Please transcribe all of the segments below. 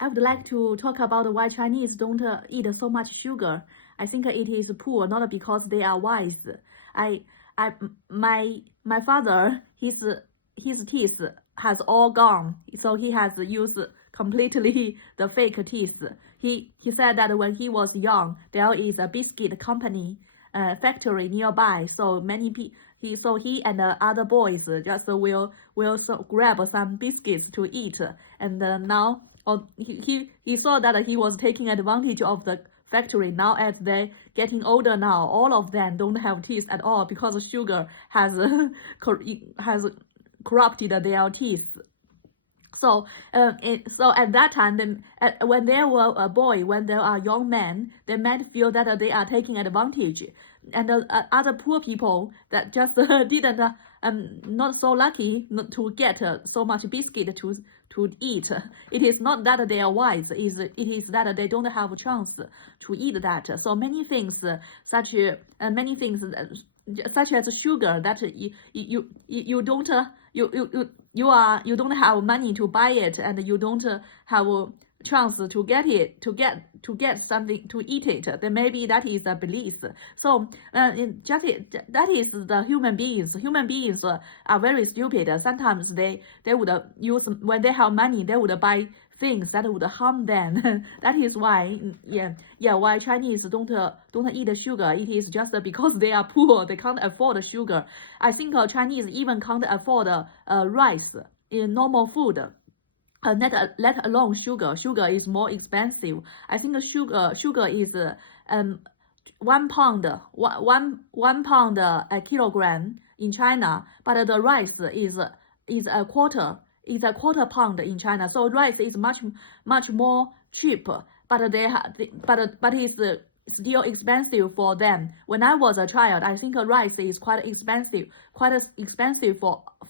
I would like to talk about why Chinese don't eat so much sugar. I think it is poor, not because they are wise. I, my father, his teeth has all gone, so he has used completely the fake teeth. He said that when he was young, there is a biscuit company, factory nearby, so he and the other boys just will grab some biscuits to eat, and now he saw that he was taking advantage of the factory. Now as they getting older now, all of them don't have teeth at all because sugar has has corrupted their teeth. So, so at that time, when they were a boy, when they are young men, they might feel that they are taking advantage, and other poor people that just didn't, not so lucky not to get so much biscuit to eat. It is not that they are wise; it is that they don't have a chance to eat that. So many things, many things such as sugar that you don't you don't have money to buy it, and you don't have a chance to get something to eat it, then maybe that is a belief. So that is the human beings are very stupid. Sometimes they would use, when they have money, they would buy things that would harm them. That is why, why Chinese don't eat sugar. It is just because they are poor. They can't afford sugar. I think Chinese even can't afford rice in normal food. Let alone sugar. Sugar is more expensive. I think sugar is 1 pound, one pound a kilogram in China, but the rice is a quarter. Is a quarter pound in China, so rice is much more cheap. But but it's still expensive for them. When I was a child, I think rice is quite expensive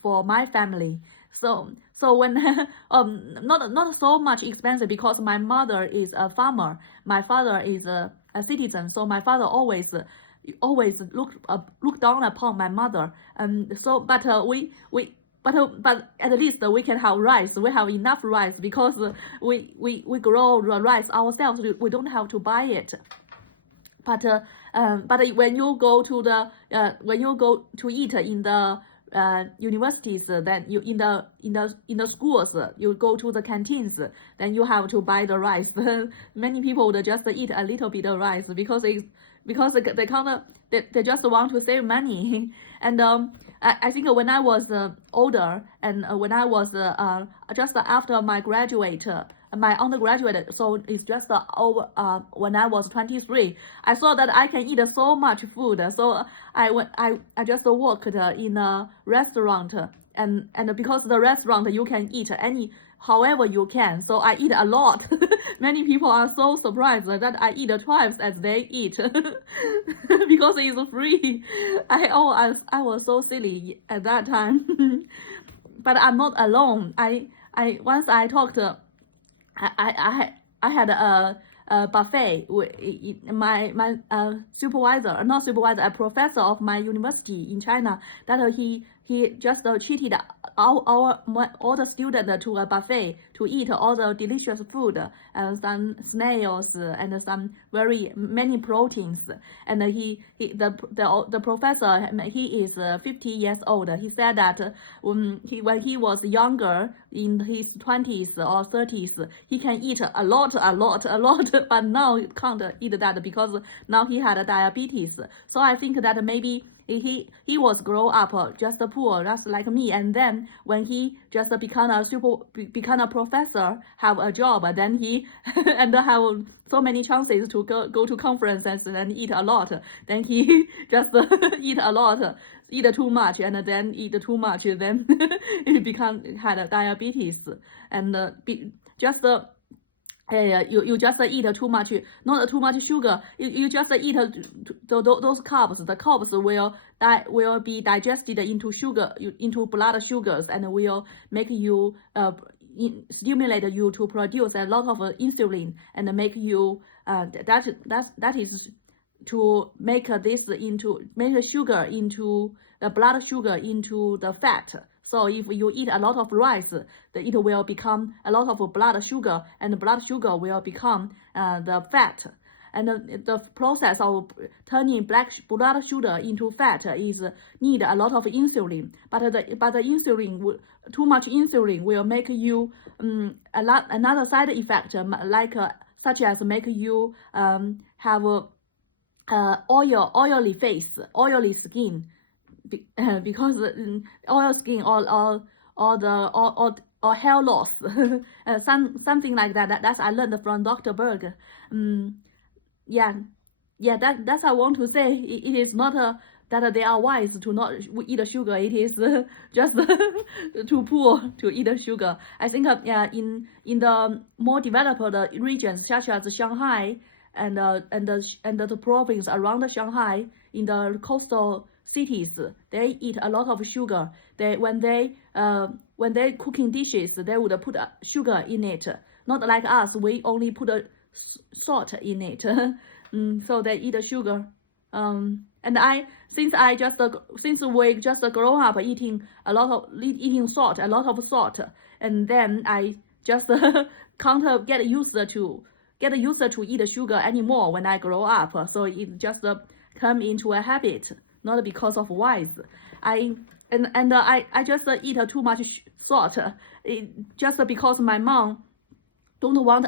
for my family. So when not so much expensive because my mother is a farmer, my father is a citizen, so my father always look down upon my mother. So but at least we can have rice. We have enough rice because we grow the rice ourselves. We don't have to buy it. But when you go to eat in the universities, then you in the schools, you go to the canteens, then you have to buy the rice. Many people would just eat a little bit of rice because they just want to save money. And I think when I was older, and when I was just after my undergraduate, so it's just over when I was 23, I saw that I can eat so much food. So I just worked in a restaurant, and because the restaurant you can eat however you can, so I eat a lot. Many people are so surprised that I eat twice as they eat because it's free. I was so silly at that time. But I'm not alone. Once I talked, I had a buffet with my supervisor, not supervisor, a professor of my university in China, that he just treated all the students to a buffet to eat all the delicious food, some snails and some very many proteins. And the professor, he is 50 years old. He said that when he was younger, in his 20s or 30s, he can eat a lot, but now he can't eat that because now he had diabetes. So I think that maybe he was grow up just poor, just like me, and then when he just become a professor, have a job, then he and have so many chances to go to conferences and eat a lot, then he just eat a lot, eat too much, and then eat too much, then it had diabetes, and just you just eat too much, not too much sugar. You just eat those carbs. The carbs will be digested into sugar, into blood sugars, and will make you stimulate you to produce a lot of insulin, and make you that is to make the blood sugar into the fat. So if you eat a lot of rice, it will become a lot of blood sugar, and the blood sugar will become the fat. And the process of turning blood sugar into fat is need a lot of insulin. But the insulin, too much insulin will make you another side effect like such as make you have oily face, oily skin, because oil skin or hair loss, something like that. That's I learned from Dr. Berg. Yeah, that's I want to say. It is not that they are wise to not eat sugar. It is just too poor to eat sugar. I think in the more developed regions such as Shanghai and the province around Shanghai, in the coastal cities, they eat a lot of sugar. When they cooking dishes, they would put sugar in it. Not like us, we only put salt in it. So they eat sugar. And since we just grow up eating salt, a lot of salt, and then I just can't get used to eat sugar anymore when I grow up. So it just come into a habit, not because of wise. I just eat too much salt, just because my mom don't want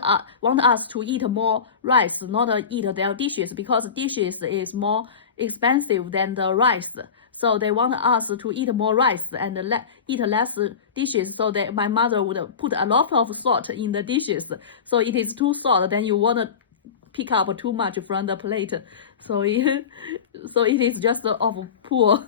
us to eat more rice, not eat their dishes, because dishes is more expensive than the rice. So they want us to eat more rice and eat less dishes, so that my mother would put a lot of salt in the dishes. So it is too salt, then you want to pick up too much from the plate. So it is just of poor.